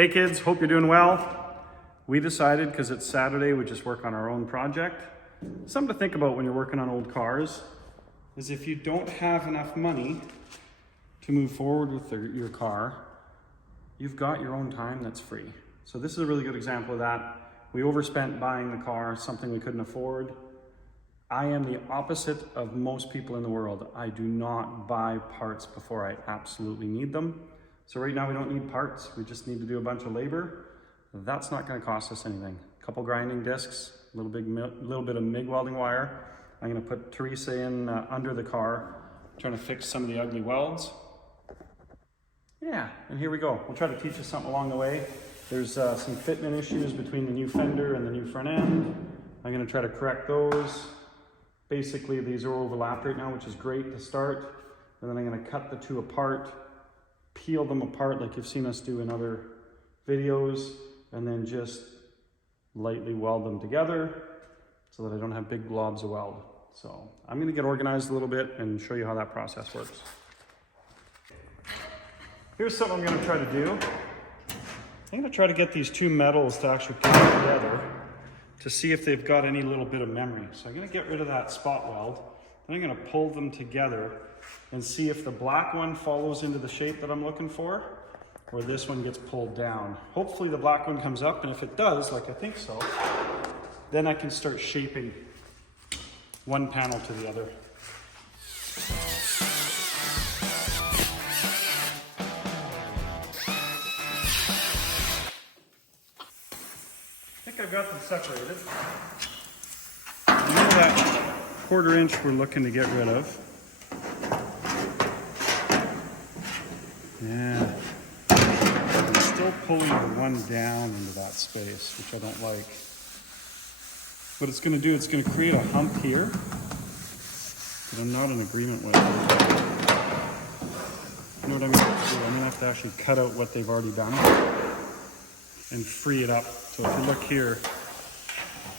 Hey kids, hope you're doing well. We decided, because it's Saturday, we just work on our own project. Something to think about when you're working on old cars is if you don't have enough money to move forward with your car, you've got your own time that's free. So this is a really good example of that. We overspent buying the car, something we couldn't afford. I am the opposite of most people in the world. I do not buy parts before I absolutely need them. So right now we don't need parts. We just need to do a bunch of labor. That's not gonna cost us anything. A couple grinding discs, a little bit of MIG welding wire. I'm gonna put Teresa in under the car, trying to fix some of the ugly welds. Yeah, and here we go. We'll try to teach you something along the way. There's some fitment issues between the new fender and the new front end. I'm gonna try to correct those. Basically, these are overlapped right now, which is great to start. And then I'm gonna cut the two apart, peel them apart like you've seen us do in other videos, and then just lightly weld them together so that I don't have big globs of weld. So I'm gonna get organized a little bit and show you how that process works. Here's something I'm gonna try to do. I'm gonna try to get these two metals to actually come together to see if they've got any little bit of memory. So I'm gonna get rid of that spot weld, then I'm gonna pull them together and see if the black one follows into the shape that I'm looking for, or this one gets pulled down. Hopefully the black one comes up, and if it does, like I think so, then I can start shaping one panel to the other. I think I've got them separated. You know that 1/4 inch we're looking to get rid of. Yeah, I'm still pulling the one down into that space, which I don't like. What it's going to do, it's going to create a hump here that I'm not in agreement with. You know what I'm going to do? I'm going to have to actually cut out what they've already done and free it up. So if you look here,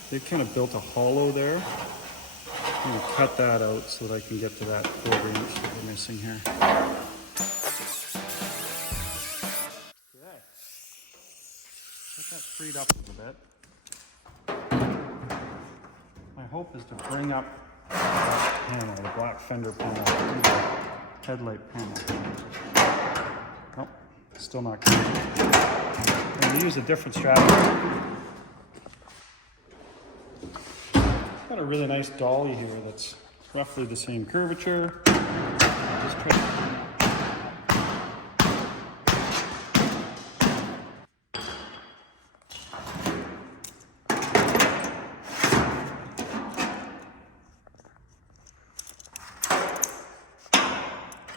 they've kind of built a hollow there. I'm going to cut that out so that I can get to that 1/4 inch that we're missing here. That's freed up a little bit. My hope is to bring up that panel, the black fender panel, the headlight panel. Nope, still not good. I'm going to use a different strategy. Got a really nice dolly here that's roughly the same curvature. Just try to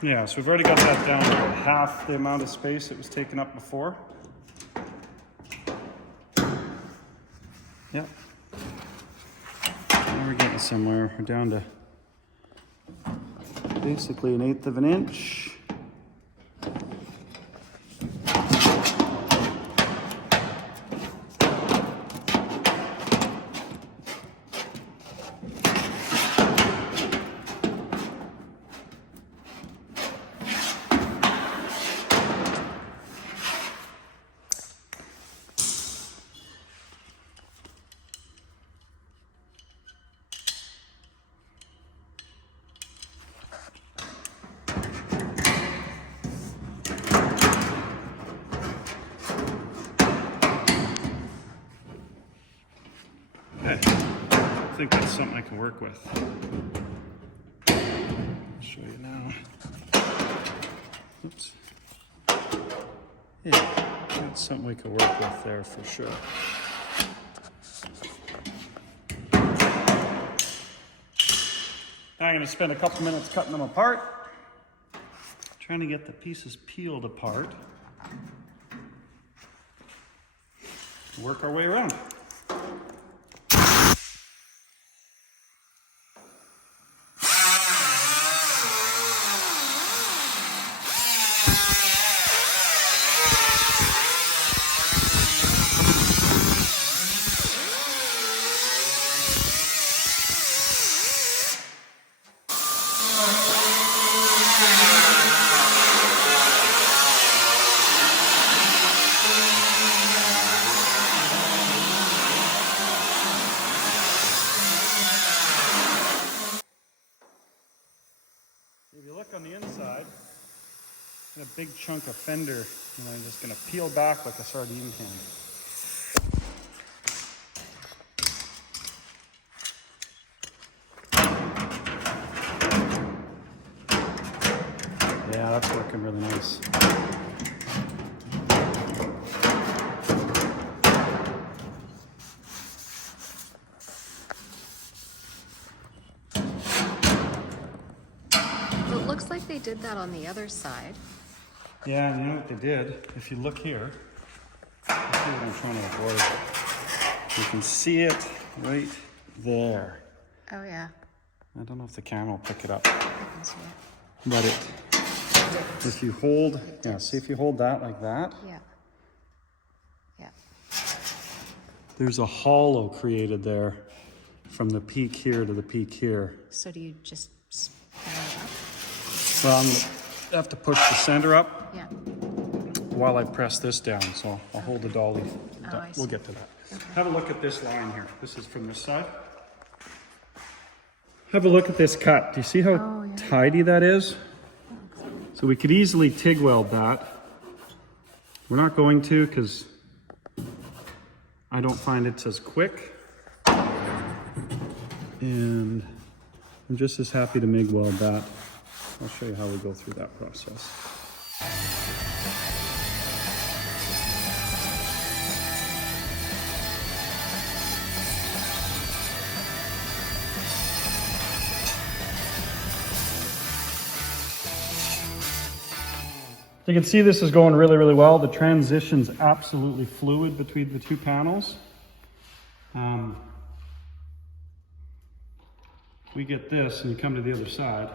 yeah, so we've already got that down to about half the amount of space it was taken up before. Yep. Now we're getting somewhere. We're down to basically 1/8 of an inch. I think that's something I can work with. I'll show you now. Oops. Yeah, that's something we can work with there for sure. Now I'm going to spend a couple minutes cutting them apart, trying to get the pieces peeled apart. Work our way around. the inside, and a big chunk of fender, and I'm just gonna peel back like a sardine can. Yeah, that's working really nice. It looks like they did that on the other side. Yeah, and you know what they did? If you look here, this is what I'm trying to avoid. You can see it right there. Oh yeah. I don't know if the camera will pick it up. I can see it. But if you hold, yeah, see if you hold that like that, Yeah. Yeah. there's a hollow created there from the peak here to the peak here. So do you just spin it up? Well, I'm gonna have to push the center up Yeah. while I press this down, so I'll hold the dolly. Oh, I We'll see. get to that. Okay. Have a look at this line here. This is from this side. Have a look at this cut. Do you see how Oh, yeah. tidy that is? So we could easily TIG weld that. We're not going to because I don't find it's as quick. And I'm just as happy to MIG weld that. I'll show you how we go through that process. You can see this is going really, really well. The transition's absolutely fluid between the two panels. We get this and you come to the other side.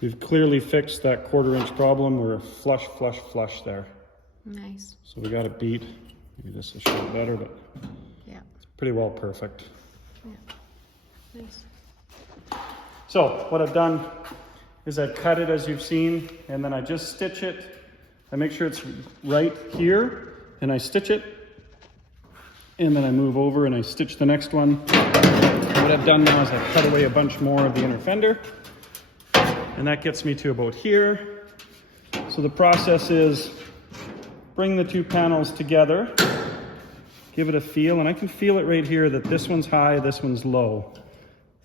We've clearly fixed that 1/4 inch problem. We're flush, flush, flush there. Nice. So we got it beat. Maybe this will show it better, but Yeah. it's pretty well perfect. Yeah. Nice. So what I've done is I've cut it as you've seen, and then I just stitch it. I make sure it's right here, and I stitch it, and then I move over and I stitch the next one. What I've done now is I've cut away a bunch more of the inner fender, and that gets me to about here. So the process is bring the two panels together, give it a feel, and I can feel it right here that this one's high, this one's low.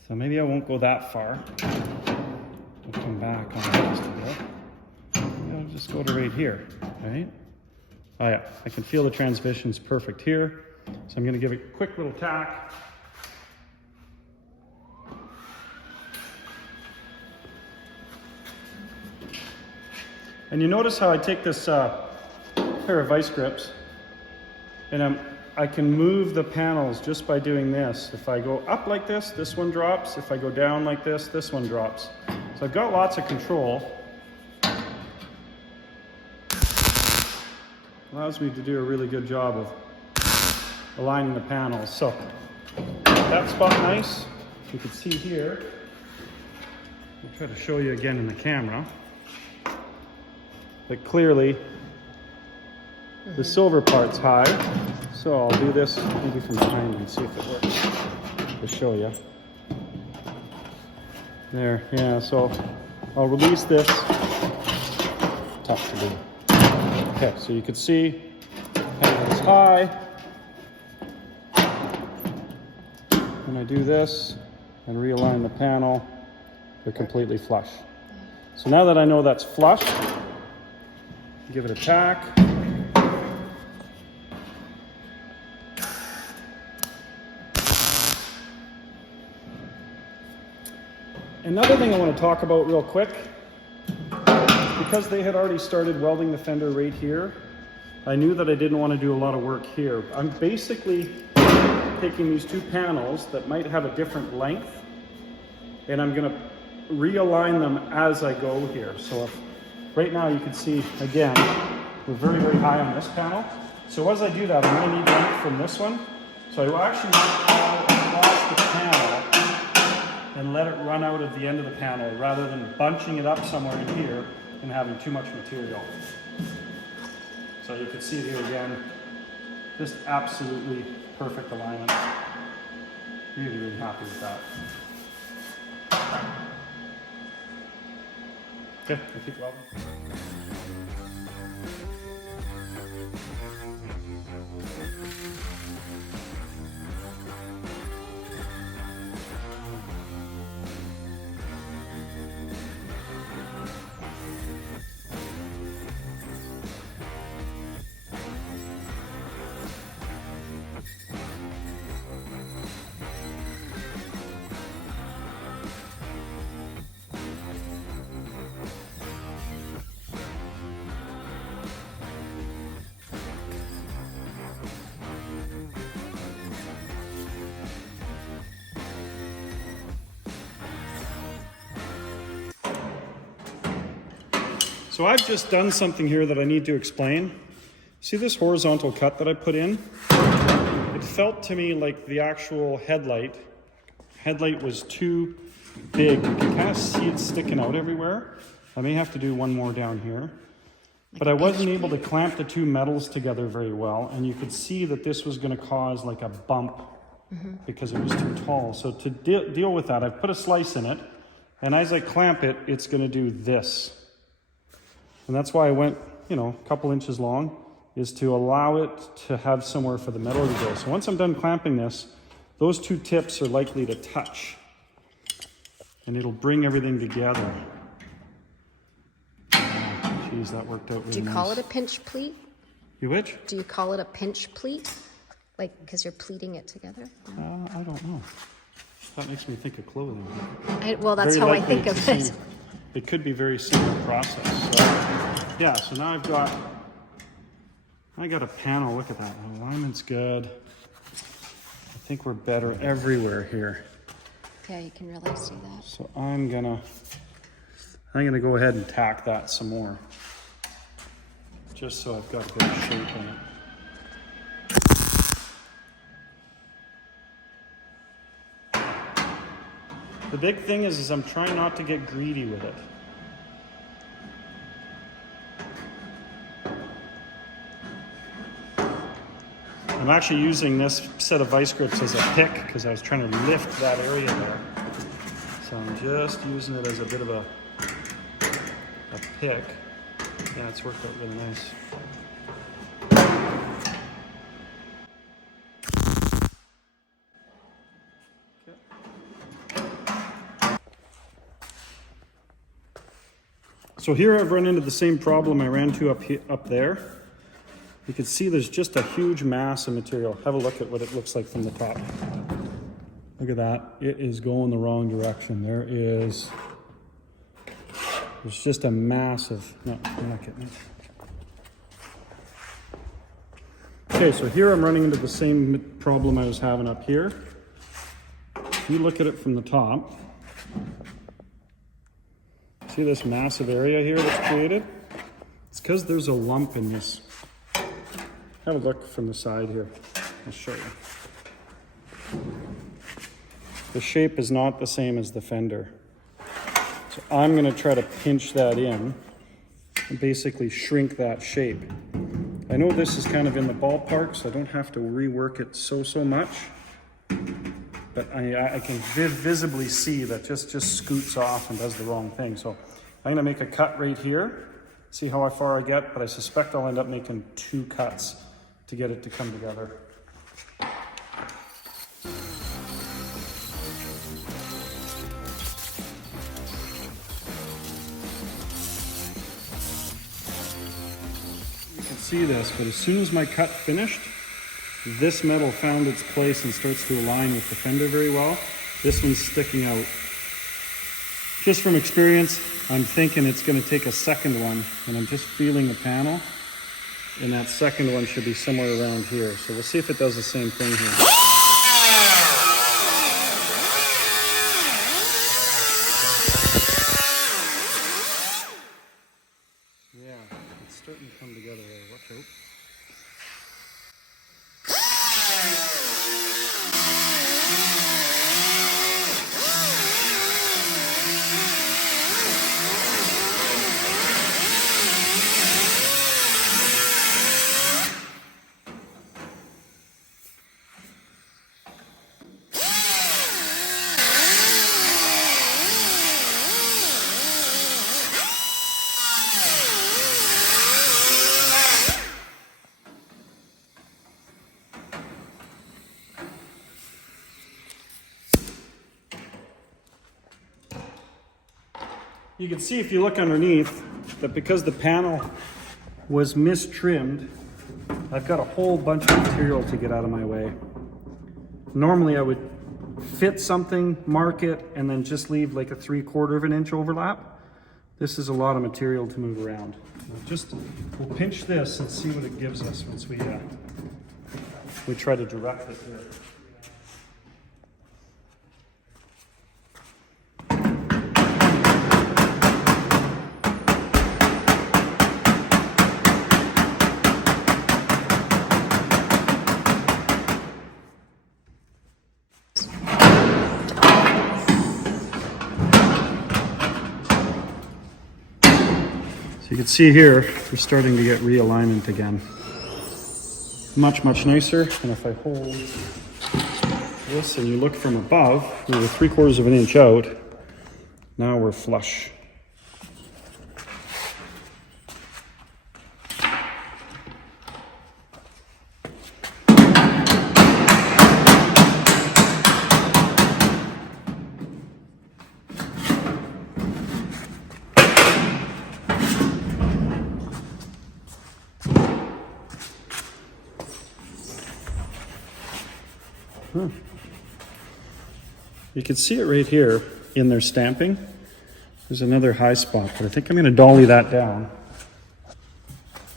So maybe I won't go that far. I'll come back on just a bit. Maybe I'll just go to right here, right? Oh yeah, I can feel the transmission's perfect here. So I'm gonna give it a quick little tack. And you notice how I take this pair of vice grips and I can move the panels just by doing this. If I go up like this one drops. If I go down like this one drops. So I've got lots of control. Allows me to do a really good job of aligning the panels. So that spot nice. You can see here. I'll try to show you again in the camera. But clearly the silver part's high. So I'll do this maybe from behind and see if it works to show you. There, yeah, so I'll release this. Tough to do. Okay, so you can see panel's high. When I do this and realign the panel, they're completely flush. So now that I know that's flush, give it a tack. Another thing I want to talk about real quick, because they had already started welding the fender right here, I knew that I didn't want to do a lot of work here. I'm basically taking these two panels that might have a different length, and I'm going to realign them as I go here. So if, right now you can see, again, we're very, very high on this panel. So as I do that, I'm going to need length from this one. So I will actually go across the panel and let it run out of the end of the panel rather than bunching it up somewhere in here and having too much material. So you can see here again, just absolutely perfect alignment. Really, really happy with that. Okay, I'll keep welding. So I've just done something here that I need to explain. See this horizontal cut that I put in? It felt to me like the actual headlight was too big. You can kind of see it sticking out everywhere. I may have to do one more down here. But I wasn't able to clamp the two metals together very well, and you could see that this was going to cause like a bump because it was too tall. So to deal with that, I've put a slice in it, and as I clamp it, it's going to do this. And that's why I went, a couple inches long, is to allow it to have somewhere for the metal to go. So once I'm done clamping this, those two tips are likely to touch, and it'll bring everything together. Geez, that worked out really nice. Do you call it a pinch pleat? You which? Do you call it a pinch pleat? Like, because you're pleating it together? I don't know. That makes me think of clothing. Well, that's Very how I likely think of to it. see- It could be very similar process. So, yeah, so now I got a panel. Look at that. The alignment's good. I think we're better everywhere here. Yeah, you can really see that. So I'm gonna go ahead and tack that some more, just so I've got a good shape in it. The big thing is I'm trying not to get greedy with it. I'm actually using this set of vice grips as a pick because I was trying to lift that area there. So I'm just using it as a bit of a pick. Yeah, it's worked out really nice. So here I've run into the same problem I ran into up there. You can see there's just a huge mass of material. Have a look at what it looks like from the top. Look at that. It is going the wrong direction. There's just a massive, no, you're not getting it. Okay, so here I'm running into the same problem I was having up here. If you look at it from the top, see this massive area here that's created? It's because there's a lump in this. Have a look from the side here. I'll show you. The shape is not the same as the Fender. So I'm going to try to pinch that in and basically shrink that shape. I know this is kind of in the ballpark, so I don't have to rework it so much. But I can visibly see that just scoots off and does the wrong thing. So I'm going to make a cut right here, see how far I get, but I suspect I'll end up making 2 cuts to get it to come together. You can see this, but as soon as my cut finished, this metal found its place and starts to align with the Fender very well. This one's sticking out. Just from experience, I'm thinking it's going to take a second one, and I'm just feeling the panel, and that second one should be somewhere around here. So we'll see if it does the same thing here. Yeah, it's starting to come together there. Watch out. You can see if you look underneath that because the panel was mistrimmed, I've got a whole bunch of material to get out of my way. Normally I would fit something, mark it, and then just leave like a 3/4 of an inch overlap. This is a lot of material to move around. We'll pinch this and see what it gives us once we try to direct it here. So you can see here, we're starting to get realignment again. Much, much nicer. And if I hold this and you look from above, we were 3/4 of an inch out. Now we're flush. You can see it right here in their stamping. There's another high spot, but I think I'm going to dolly that down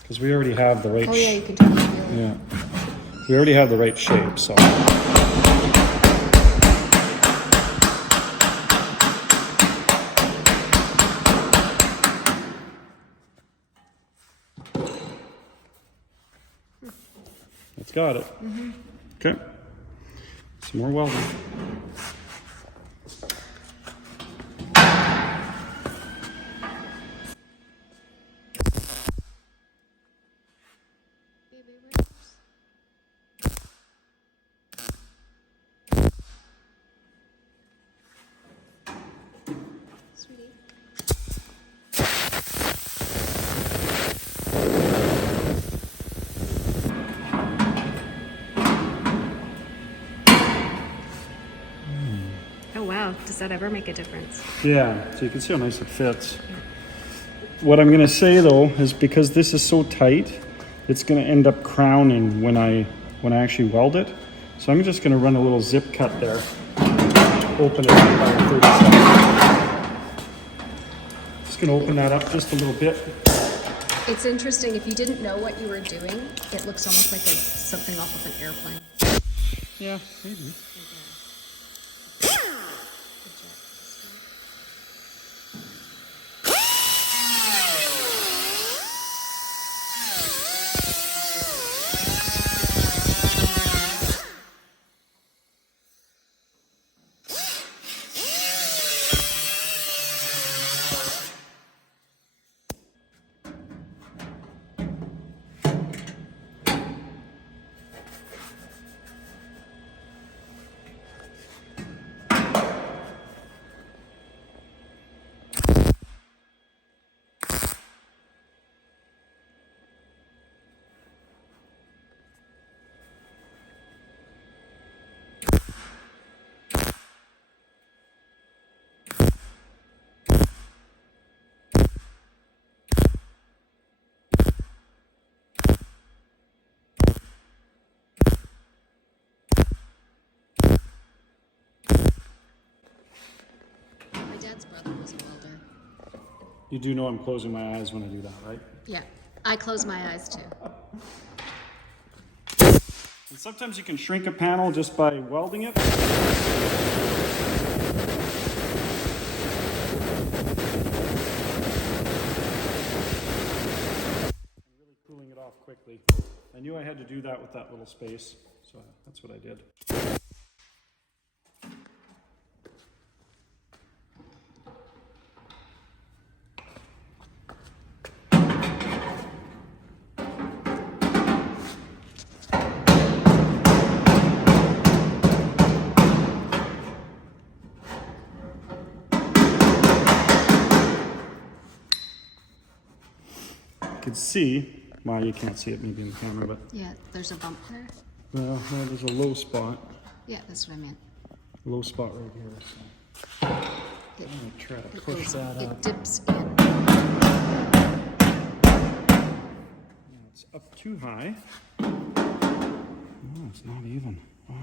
because we already have the right. Oh yeah, you can totally feel it. Yeah, we already have the right shape. So. That's got it. Okay. Some more welding. Sweetie. Oh wow, does that ever make a difference? Yeah, so you can see how nice it fits. What I'm going to say though is because this is so tight, it's going to end up crowning when I actually weld it. So I'm just going to run a little zip cut there. Open it up by 30 seconds. Just going to open that up just a little bit. It's interesting, if you didn't know what you were doing, it looks almost like something off of an airplane. Yeah, maybe. Dad's brother was a welder. You do know I'm closing my eyes when I do that, right? Yeah, I close my eyes too. And sometimes you can shrink a panel just by welding it. Really cooling it off quickly. I knew I had to do that with that little space, so that's what I did. You can see, well, you can't see it maybe in the camera, but Yeah, there's a bump there. well, there's a low spot. Yeah, that's what I meant. Low spot right here. So. It, I'm gonna try to it push goes, that up. it dips in. Yeah, it's up too high. Oh, it's not even. Wow.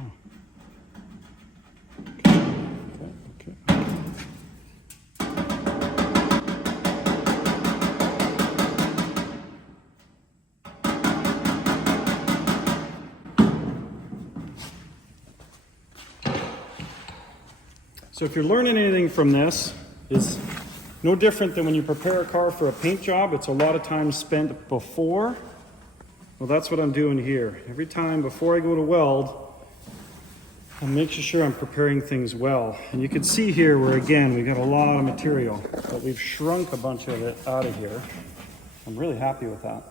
Okay. So if you're learning anything from this, it's no different than when you prepare a car for a paint job. It's a lot of time spent before. Well, that's what I'm doing here. Every time before I go to weld, I'm making sure I'm preparing things well. And you can see here where, again, we got a lot of material, but we've shrunk a bunch of it out of here. I'm really happy with that.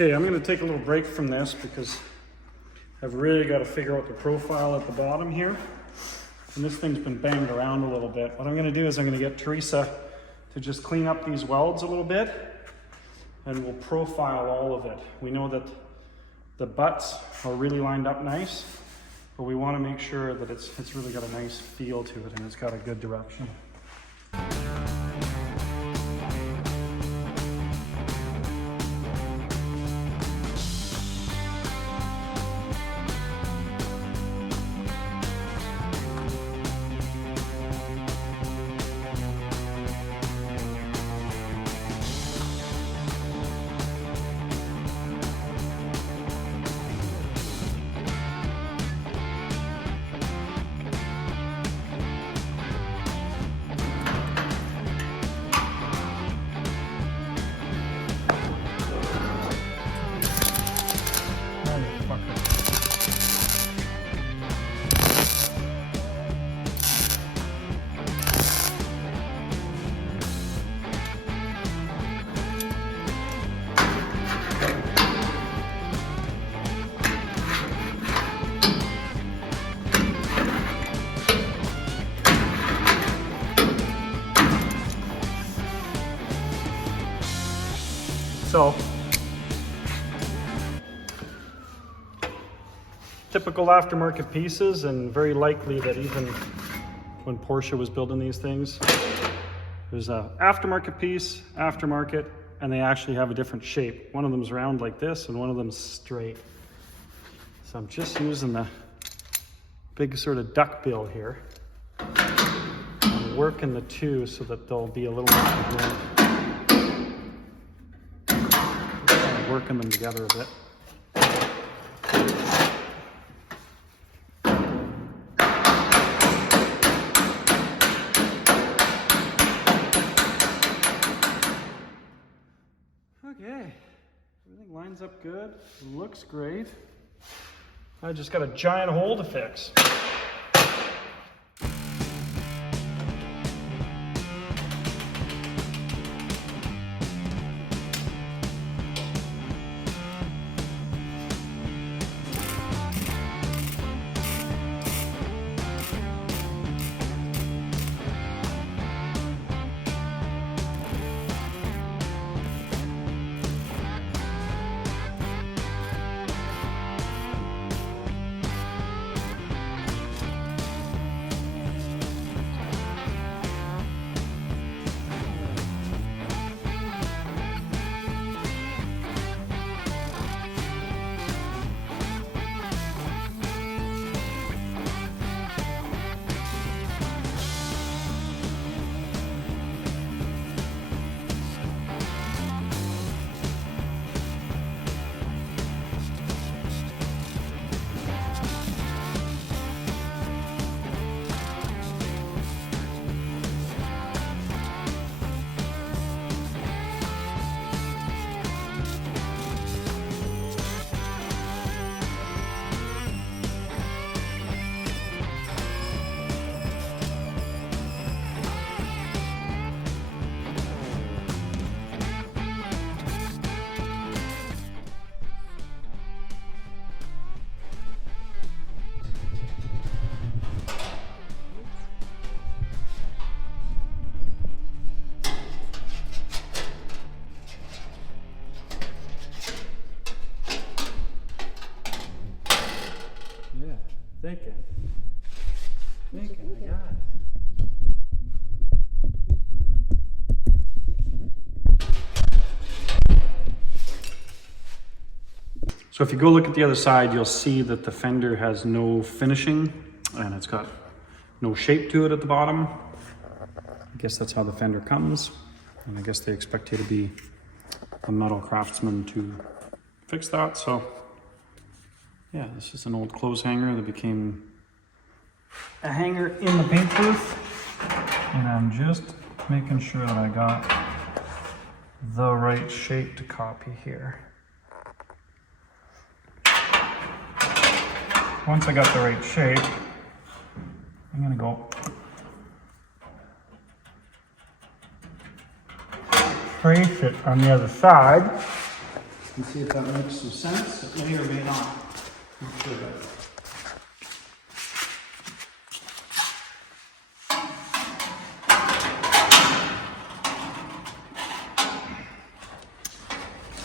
Okay, I'm gonna take a little break from this because I've really got to figure out the profile at the bottom here. And this thing's been banged around a little bit. What I'm gonna do is I'm gonna get Teresa to just clean up these welds a little bit and we'll profile all of it. We know that the butts are really lined up nice, but we want to make sure that it's really got a nice feel to it and it's got a good direction. So, typical aftermarket pieces, and very likely that even when Porsche was building these things, there's an aftermarket piece, aftermarket, and they actually have a different shape. One of them's round like this and one of them's straight. So I'm just using the big sort of duck bill here. I'm working the two so that they'll be a little more congruent. Working them together a bit. lines up good, looks great. I just got a giant hole to fix. Thinking, I got it. So if you go look at the other side, you'll see that the fender has no finishing and it's got no shape to it at the bottom. I guess that's how the fender comes. And I guess they expect you to be a metal craftsman to fix that. So yeah, this is an old clothes hanger that became a hanger in the paint booth. And I'm just making sure that I got the right shape to copy here. Once I got the right shape, I'm gonna go trace it on the other side and see if that makes some sense. It may or may not. I'm sure that.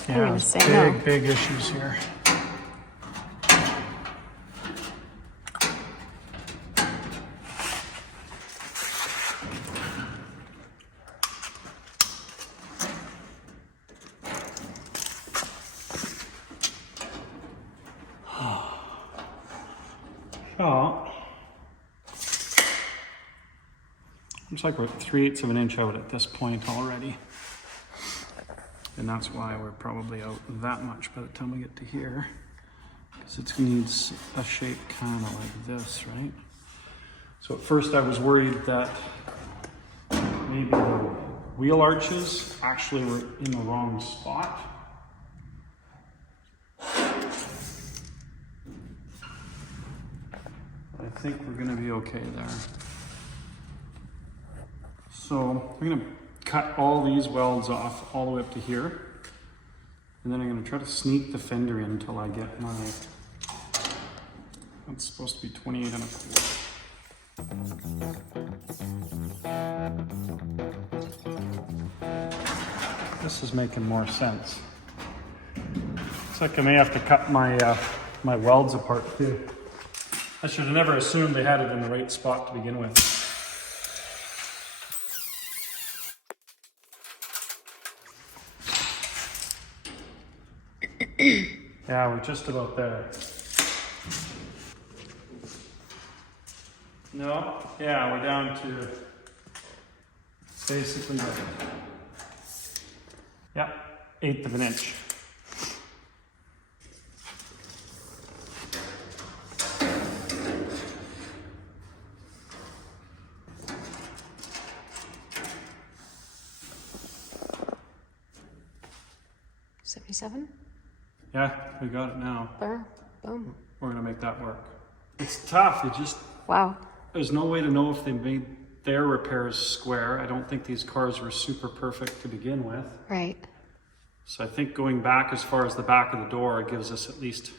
Yeah, there's big issues here. So, looks like we're 3/8 of an inch out at this point already. And that's why we're probably out that much by the time we get to here. Because it needs a shape kind of like this, right? So at first I was worried that maybe the wheel arches actually were in the wrong spot. I think we're gonna be okay there. So I'm gonna cut all these welds off all the way up to here. And then I'm gonna try to sneak the fender in until I get my, that's supposed to be 28 1/4. This is making more sense. Looks like I may have to cut my, my welds apart too. I should have never assumed they had it in the right spot to begin with. Yeah, we're just about there. No, yeah, we're down to basically, yeah, 1/8 of an inch. $77? Yeah, we got it now. Boom. We're gonna make that work. It's tough. Wow. There's no way to know if they made their repairs square. I don't think these cars were super perfect to begin with. Right. So I think going back as far as the back of the door gives us at least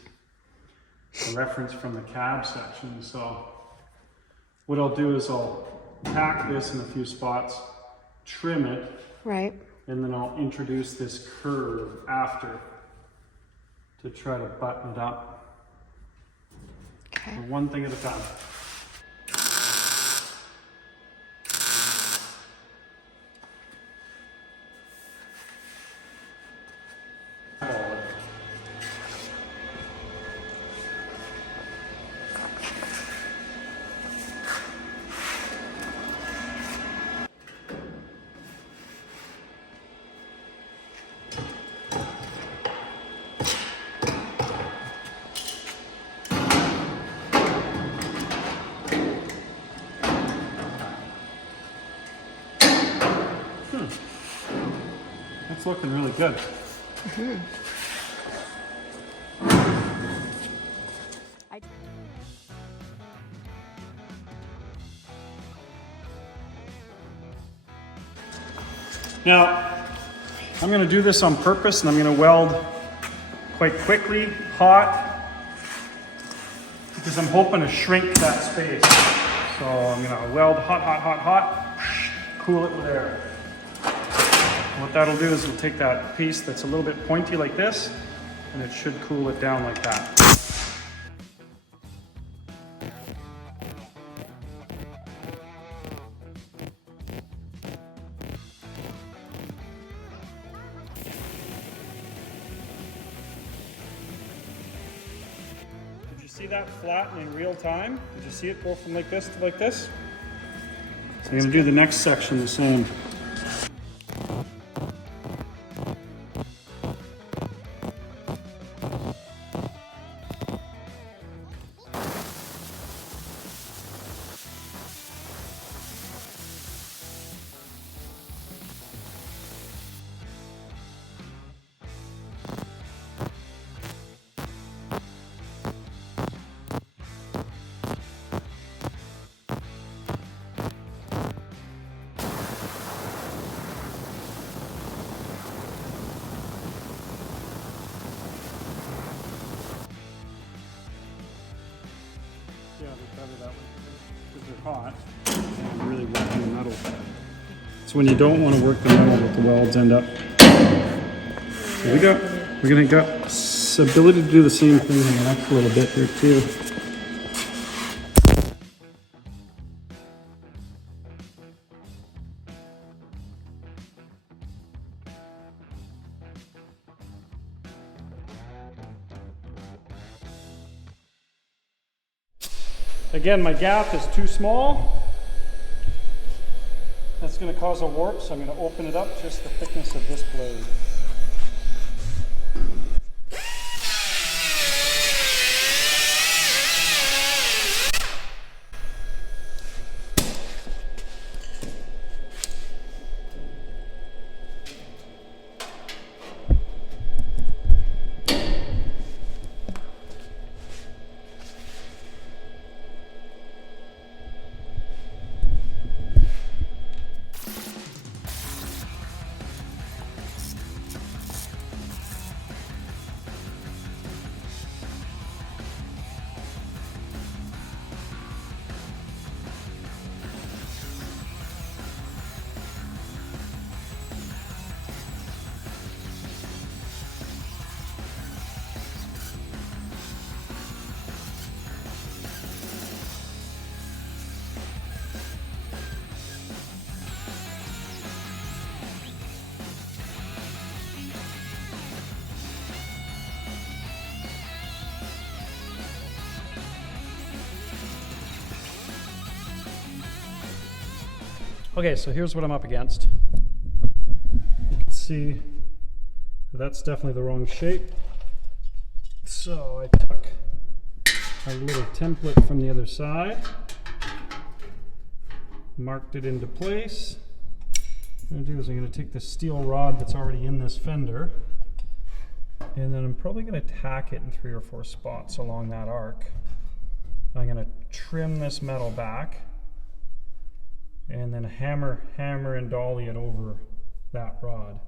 a reference from the cab section. So what I'll do is I'll tack this in a few spots, trim it, Right. and then I'll introduce this curve after to try to button it up. Okay. One thing at a time. That's looking really good. Now, I'm going to do this on purpose, and I'm going to weld quite quickly, hot, because I'm hoping to shrink that space. So I'm going to weld hot, cool it with air. What that'll do is it'll take that piece that's a little bit pointy like this, and it should cool it down like that. Did you see that flatten in real time? Did you see it go from like this to like this? So I'm going to do the next section the same. Yeah, they're better that way because they're hot and really working the metal. So when you don't want to work the metal, but the welds end up. We're gonna get ability to do the same thing in the next little bit here too. Again, my gap is too small. That's going to cause a warp, so I'm going to open it up just the thickness of this blade. Okay, so here's what I'm up against. You can see that's definitely the wrong shape. So I took a little template from the other side, marked it into place. What I'm going to do is I'm going to take the steel rod that's already in this fender, And then I'm probably going to tack it in 3 or 4 spots along that arc. I'm going to trim this metal back and then hammer and dolly it over that rod.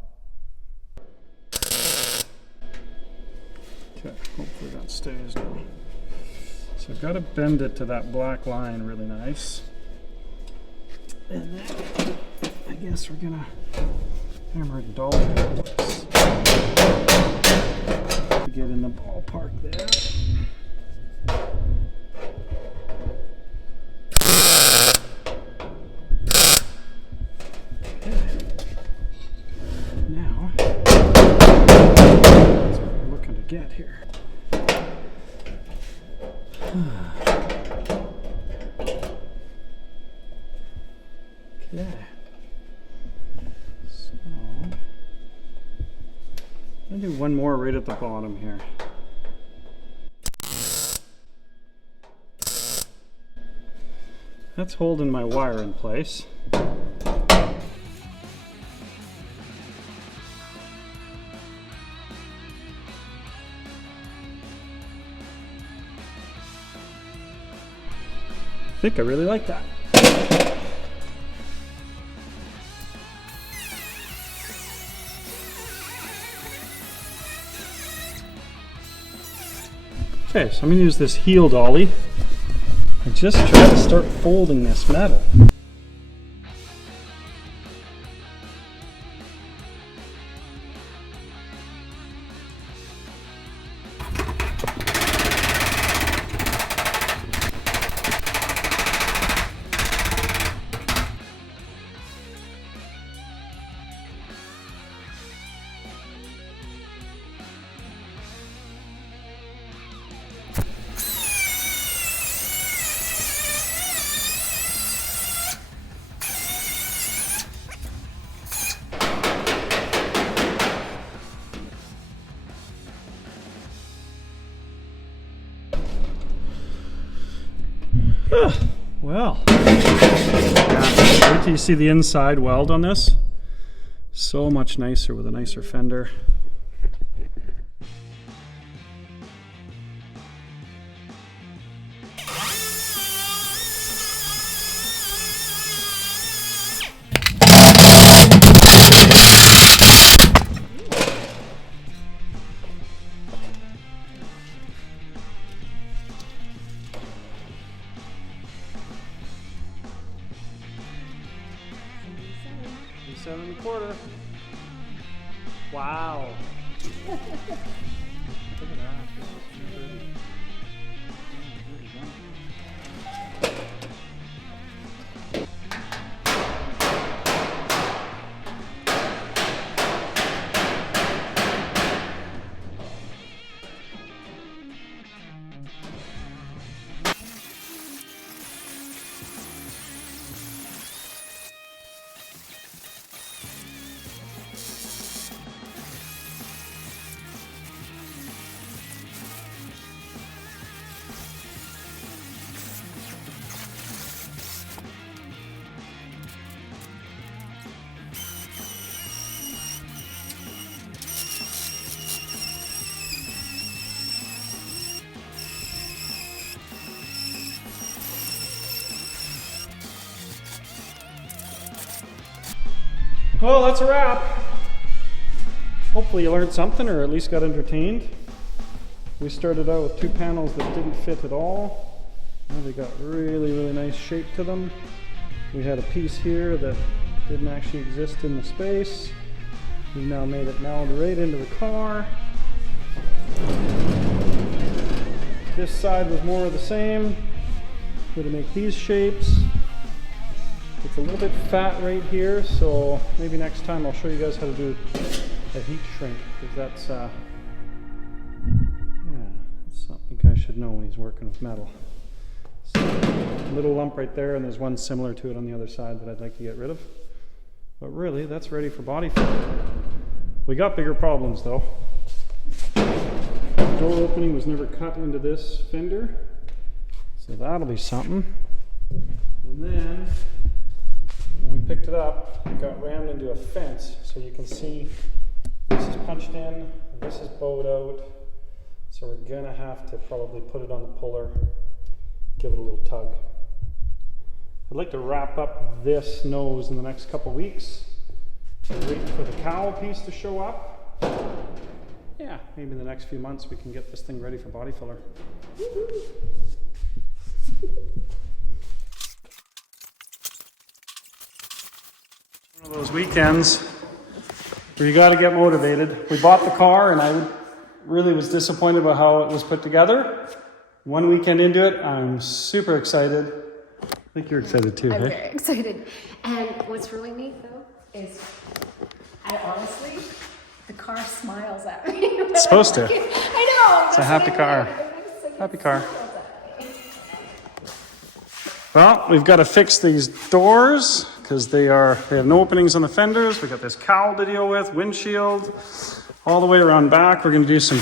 Okay, hopefully that stays now. So I've got to bend it to that black line really nice. And then I guess we're going to hammer and dolly it in place to get in the ballpark there. Get here. Okay. So I'll do one more right at the bottom here. That's holding my wire in place. I think I really like that. Okay, so I'm going to use this heel dolly and just try to start folding this metal. Well, wait till you see the inside weld on this. So much nicer with a nicer fender. $7.25. Wow. Look at that. Well, that's a wrap. Hopefully you learned something or at least got entertained. We started out with 2 panels that didn't fit at all. Now they got really, really nice shape to them. We had a piece here that didn't actually exist in the space. We've now made it meld right into the car. This side was more of the same. We're going to make these shapes. It's a little bit fat right here, so maybe next time I'll show you guys how to do a heat shrink, because that's something you guys should know when he's working with metal. So, a little lump right there, and there's one similar to it on the other side that I'd like to get rid of. But really, that's ready for body fit. We got bigger problems though. The door opening was never cut into this fender, so that'll be something. And then when we picked it up, it got rammed into a fence, so you can see this is punched in, This is bowed out, so we're gonna have to probably put it on the puller, give it a little tug. I'd like to wrap up this nose in the next couple weeks. Wait for the cowl piece to show up. Yeah, maybe in the next few months we can get this thing ready for body filler. One of those weekends where you got to get motivated. We bought the car and I really was disappointed about how it was put together. One weekend into it, I'm super excited. I think you're excited too, I'm hey? very excited. And what's really neat though is, I honestly, the car smiles at me. It's supposed to. I know. It's a happy car. Happy car. Well, we've got to fix these doors because they have no openings on the fenders. We got this cowl to deal with, windshield, all the way around back. We're going to do some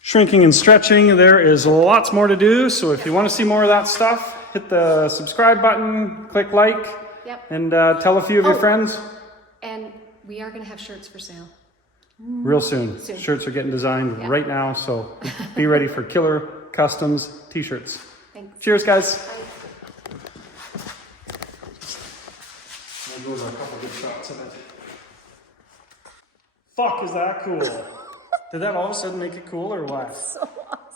shrinking and stretching. There is lots more to do. So if you want to see more of that stuff, hit the subscribe button, click like, and tell a few of your friends. And we are going to have shirts for sale. Real soon. Shirts are getting designed right now, so be ready for killer Kustoms t-shirts. Thanks. Cheers, guys. Those are a couple good shots of it. Fuck, is that cool? Did that all of a sudden make it cool or what? So awesome.